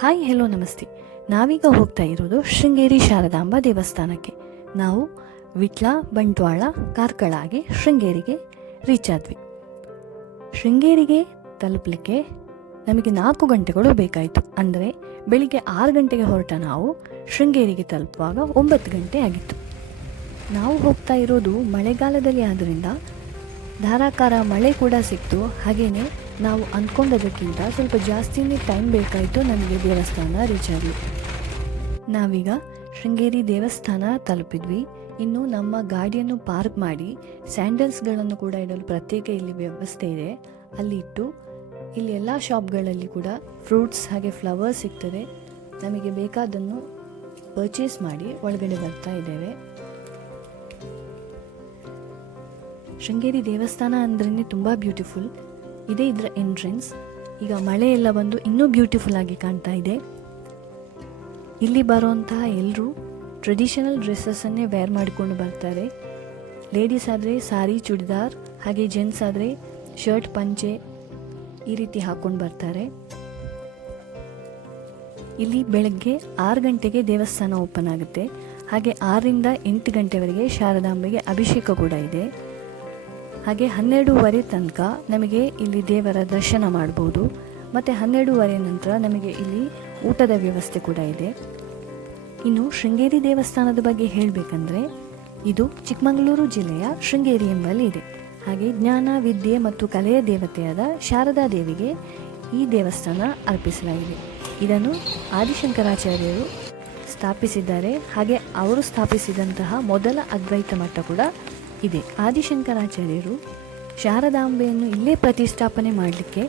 Hi hello ನಮಸ್ತೆ. ನಾವೀಗ ಹೋಗ್ತಾ ಇರೋದು ಶೃಂಗೇರಿ ಶಾರದಾಂಬ ದೇವಸ್ಥಾನಕ್ಕೆ. ನಾವು ವಿಟ್ಲ, ಬಂಟ್ವಾಳ, ಕಾರ್ಕಳ ಆಗಿ ಶೃಂಗೇರಿಗೆ ರೀಚ್ ಆದ್ವಿ. ಶೃಂಗೇರಿಗೆ ತಲುಪಲಿಕ್ಕೆ ನಮಗೆ 4 ಗಂಟೆಗಳು ಬೇಕಾಯಿತು. ಅಂದರೆ ಬೆಳಿಗ್ಗೆ 6 ಗಂಟೆಗೆ ಹೊರಟ ನಾವು ಶೃಂಗೇರಿಗೆ ತಲುಪುವಾಗ 9 ಗಂಟೆ ಆಗಿತ್ತು. ನಾವು ಹೋಗ್ತಾ ಇರೋದು ಮಳೆಗಾಲದಲ್ಲಿ ಆದ್ದರಿಂದ ಧಾರಾಕಾರ ಮಳೆ ಕೂಡ ಸಿಕ್ತು. ಹಾಗೆಯೇ ನಾವು ಅಂದ್ಕೊಂಡದಕ್ಕಿಂತ ಸ್ವಲ್ಪ ಜಾಸ್ತಿನೇ ಟೈಮ್ ಬೇಕಾಯಿತು ನಮಗೆ ದೇವಸ್ಥಾನ ರೀಚ್ ಆಗಲಿ. ನಾವೀಗ ಶೃಂಗೇರಿ ದೇವಸ್ಥಾನ ತಲುಪಿದ್ವಿ. ಇನ್ನು ನಮ್ಮ ಗಾಡಿಯನ್ನು ಪಾರ್ಕ್ ಮಾಡಿ ಸ್ಯಾಂಡಲ್ಸ್ಗಳನ್ನು ಕೂಡ ಇಡಲು ಪ್ರತ್ಯೇಕ ಇಲ್ಲಿ ವ್ಯವಸ್ಥೆ ಇದೆ. ಅಲ್ಲಿ ಇಟ್ಟು ಇಲ್ಲಿ ಎಲ್ಲ ಶಾಪ್ಗಳಲ್ಲಿ ಕೂಡ ಫ್ರೂಟ್ಸ್ ಹಾಗೆ ಫ್ಲವರ್ಸ್ ಸಿಗ್ತದೆ. ನಮಗೆ ಬೇಕಾದನ್ನು ಪರ್ಚೇಸ್ ಮಾಡಿ ಒಳಗಡೆ ಬರ್ತಾ ಇದ್ದೇವೆ. ಶೃಂಗೇರಿ ದೇವಸ್ಥಾನ ಅಂದ್ರೇ ತುಂಬ ಬ್ಯೂಟಿಫುಲ್. ಇದೇ ಇದರ ಎಂಟ್ರೆನ್ಸ್. ಈಗ ಮಳೆ ಎಲ್ಲ ಬಂದು ಇನ್ನೂ ಬ್ಯೂಟಿಫುಲ್ ಆಗಿ ಕಾಣ್ತಾ ಇದೆ. ಇಲ್ಲಿ ಬರುವಂತಹ ಎಲ್ಲರೂ ಟ್ರೆಡಿಷನಲ್ ಡ್ರೆಸ್ಸಸ್ಸನ್ನೇ ವೇರ್ ಮಾಡಿಕೊಂಡು ಬರ್ತಾರೆ. ಲೇಡೀಸ್ ಆದರೆ ಸಾರಿ, ಚೂಡಿದಾರ್, ಹಾಗೆ ಜೆಂಟ್ಸ್ ಆದರೆ ಶರ್ಟ್, ಪಂಚೆ ಈ ರೀತಿ ಹಾಕ್ಕೊಂಡು ಬರ್ತಾರೆ. ಇಲ್ಲಿ ಬೆಳಗ್ಗೆ 6 ಗಂಟೆಗೆ ದೇವಸ್ಥಾನ ಓಪನ್ ಆಗುತ್ತೆ. ಹಾಗೆ 6ರಿಂದ 8 ಗಂಟೆವರೆಗೆ ಶಾರದಾಂಬೆಗೆ ಅಭಿಷೇಕ ಕೂಡ ಇದೆ. ಹಾಗೆ 12:15 ತನಕ ನಮಗೆ ಇಲ್ಲಿ ದೇವರ ದರ್ಶನ ಮಾಡ್ಬೋದು. ಮತ್ತು 12:15 ನಂತರ ನಮಗೆ ಇಲ್ಲಿ ಊಟದ ವ್ಯವಸ್ಥೆ ಕೂಡ ಇದೆ. ಇನ್ನು ಶೃಂಗೇರಿ ದೇವಸ್ಥಾನದ ಬಗ್ಗೆ ಹೇಳಬೇಕಂದ್ರೆ ಇದು ಚಿಕ್ಕಮಗಳೂರು ಜಿಲ್ಲೆಯ ಶೃಂಗೇರಿ ಎಂಬಲ್ಲಿ ಇದೆ. ಹಾಗೆ ಜ್ಞಾನ, ವಿದ್ಯೆ ಮತ್ತು ಕಲೆಯ ದೇವತೆಯಾದ ಶಾರದಾ ದೇವಿಗೆ ಈ ದೇವಸ್ಥಾನ ಅರ್ಪಿಸಲಾಗಿದೆ. ಇದನ್ನು ಆದಿಶಂಕರಾಚಾರ್ಯರು ಸ್ಥಾಪಿಸಿದ್ದಾರೆ. ಹಾಗೆ ಅವರು ಸ್ಥಾಪಿಸಿದಂತಹ ಮೊದಲ ಅದ್ವೈತ ಮಠ ಕೂಡ ಇದೆ. ಆದಿಶಂಕರಾಚಾರ್ಯರು ಶಾರದಾಂಬೆಯನ್ನು ಇಲ್ಲೇ ಪ್ರತಿಷ್ಠಾಪನೆ ಮಾಡಲಿಕ್ಕೆ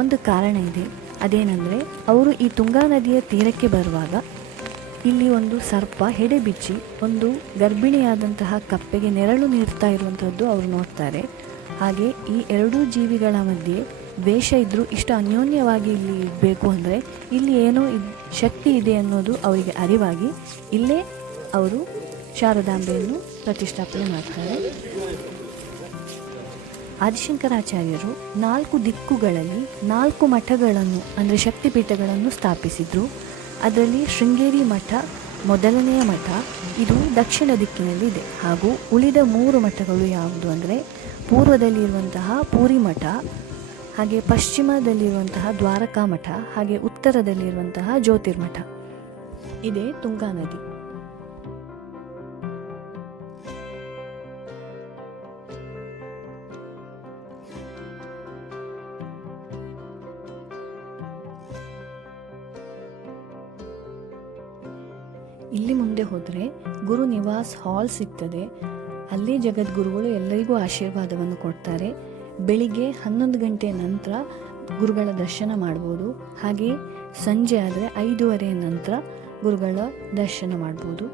ಒಂದು ಕಾರಣ ಇದೆ. ಅದೇನೆಂದರೆ ಅವರು ಈ ತುಂಗಾ ನದಿಯ ತೀರಕ್ಕೆ ಬರುವಾಗ ಇಲ್ಲಿ ಒಂದು ಸರ್ಪ ಹೆಡೆ ಬಿಚ್ಚಿ ಒಂದು ಗರ್ಭಿಣಿಯಾದಂತಹ ಕಪ್ಪೆಗೆ ನೆರಳು ನೀಡ್ತಾ ಇರುವಂಥದ್ದು ಅವರು ನೋಡ್ತಾರೆ. ಹಾಗೆ ಈ ಎರಡೂ ಜೀವಿಗಳ ಮಧ್ಯೆ ದ್ವೇಷ ಇದ್ದರೂ ಇಷ್ಟು ಅನ್ಯೋನ್ಯವಾಗಿ ಇಲ್ಲಿ ಇರಬೇಕು ಅಂದರೆ ಇಲ್ಲಿ ಏನೋ ಶಕ್ತಿ ಇದೆ ಅನ್ನೋದು ಅವರಿಗೆ ಅರಿವಾಗಿ ಇಲ್ಲೇ ಅವರು ಶಾರದಾಂಬೆಯನ್ನು ಪ್ರತಿಷ್ಠಾಪನೆ ಮಾಡ್ತಾರೆ. ಆದಿಶಂಕರಾಚಾರ್ಯರು 4 ದಿಕ್ಕುಗಳಲ್ಲಿ 4 ಮಠಗಳನ್ನು ಅಂದರೆ ಶಕ್ತಿಪೀಠಗಳನ್ನು ಸ್ಥಾಪಿಸಿದರು. ಅದರಲ್ಲಿ ಶೃಂಗೇರಿ ಮಠ ಮೊದಲನೆಯ ಮಠ. ಇದು ದಕ್ಷಿಣ ದಿಕ್ಕಿನಲ್ಲಿ ಇದೆ. ಹಾಗೂ ಉಳಿದ 3 ಮಠಗಳು ಯಾವುದು ಅಂದರೆ ಪೂರ್ವದಲ್ಲಿರುವಂತಹ ಪೂರಿ ಮಠ, ಹಾಗೆ ಪಶ್ಚಿಮದಲ್ಲಿರುವಂತಹ ದ್ವಾರಕಾ ಮಠ, ಹಾಗೆ ಉತ್ತರದಲ್ಲಿರುವಂತಹ ಜ್ಯೋತಿರ್ಮಠ. ಇದೇ ತುಂಗಾ ನದಿ. ಇಲ್ಲಿ ಮುಂದೆ ಹೋದರೆ ಗುರು ನಿವಾಸ್ ಹಾಲ್ ಸಿಗ್ತದೆ. ಅಲ್ಲಿ ಜಗದ್ಗುರುಗಳು ಎಲ್ಲರಿಗೂ ಆಶೀರ್ವಾದವನ್ನು ಕೊಡ್ತಾರೆ. ಬೆಳಿಗ್ಗೆ 11 ಗಂಟೆ ನಂತರ ಗುರುಗಳ ದರ್ಶನ ಮಾಡ್ಬೋದು. ಹಾಗೆ ಸಂಜೆ ಆದರೆ 5:15 ನಂತರ ಗುರುಗಳ ದರ್ಶನ ಮಾಡ್ಬೋದು.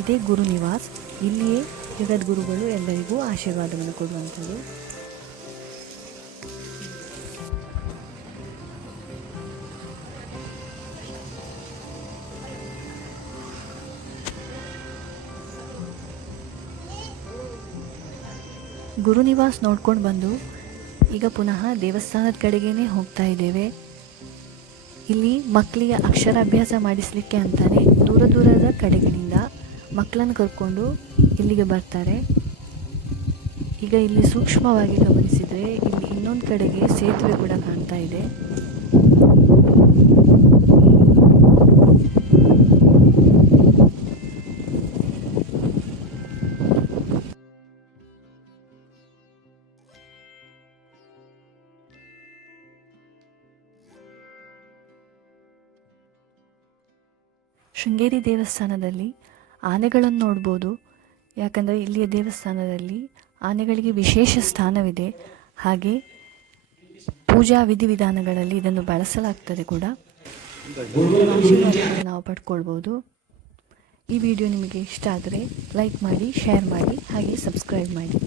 ಇದೇ ಗುರು ನಿವಾಸ್. ಇಲ್ಲಿಯೇ ಜಗದ್ಗುರುಗಳು ಎಲ್ಲರಿಗೂ ಆಶೀರ್ವಾದವನ್ನು ಕೊಡುವಂಥದ್ದು. ಗುರು ನಿವಾಸ್ ನೋಡ್ಕೊಂಡು ಬಂದು ಈಗ ಪುನಃ ದೇವಸ್ಥಾನದ ಕಡೆಗೇ ಹೋಗ್ತಾ ಇದ್ದೇವೆ. ಇಲ್ಲಿ ಮಕ್ಕಳಿಗೆ ಅಕ್ಷರಾಭ್ಯಾಸ ಮಾಡಿಸಲಿಕ್ಕೆ ಅಂತಾನೆ ದೂರ ದೂರದ ಕಡೆಗಳಿಂದ ಮಕ್ಕಳನ್ನು ಕರ್ಕೊಂಡು ಇಲ್ಲಿಗೆ ಬರ್ತಾರೆ. ಈಗ ಇಲ್ಲಿ ಸೂಕ್ಷ್ಮವಾಗಿ ಗಮನಿಸಿದರೆ ಇಲ್ಲಿ ಇನ್ನೊಂದು ಕಡೆಗೆ ಸೇತುವೆ ಕೂಡ ಕಾಣ್ತಾ ಇದೆ. ಶೃಂಗೇರಿ ದೇವಸ್ಥಾನದಲ್ಲಿ ಆನೆಗಳನ್ನು ನೋಡ್ಬೋದು. ಯಾಕಂದರೆ ಇಲ್ಲಿಯ ದೇವಸ್ಥಾನದಲ್ಲಿ ಆನೆಗಳಿಗೆ ವಿಶೇಷ ಸ್ಥಾನವಿದೆ. ಹಾಗೆ ಪೂಜಾ ವಿಧಿವಿಧಾನಗಳಲ್ಲಿ ಇದನ್ನು ಬಳಸಲಾಗ್ತದೆ ಕೂಡ. ಆಶೀರ್ವಾದವನ್ನು ನಾವು ಪಡ್ಕೊಳ್ಬೋದು. ಈ ವಿಡಿಯೋ ನಿಮಗೆ ಇಷ್ಟ ಆದರೆ ಲೈಕ್ ಮಾಡಿ, ಶೇರ್ ಮಾಡಿ, ಹಾಗೆ ಸಬ್ಸ್ಕ್ರೈಬ್ ಮಾಡಿ.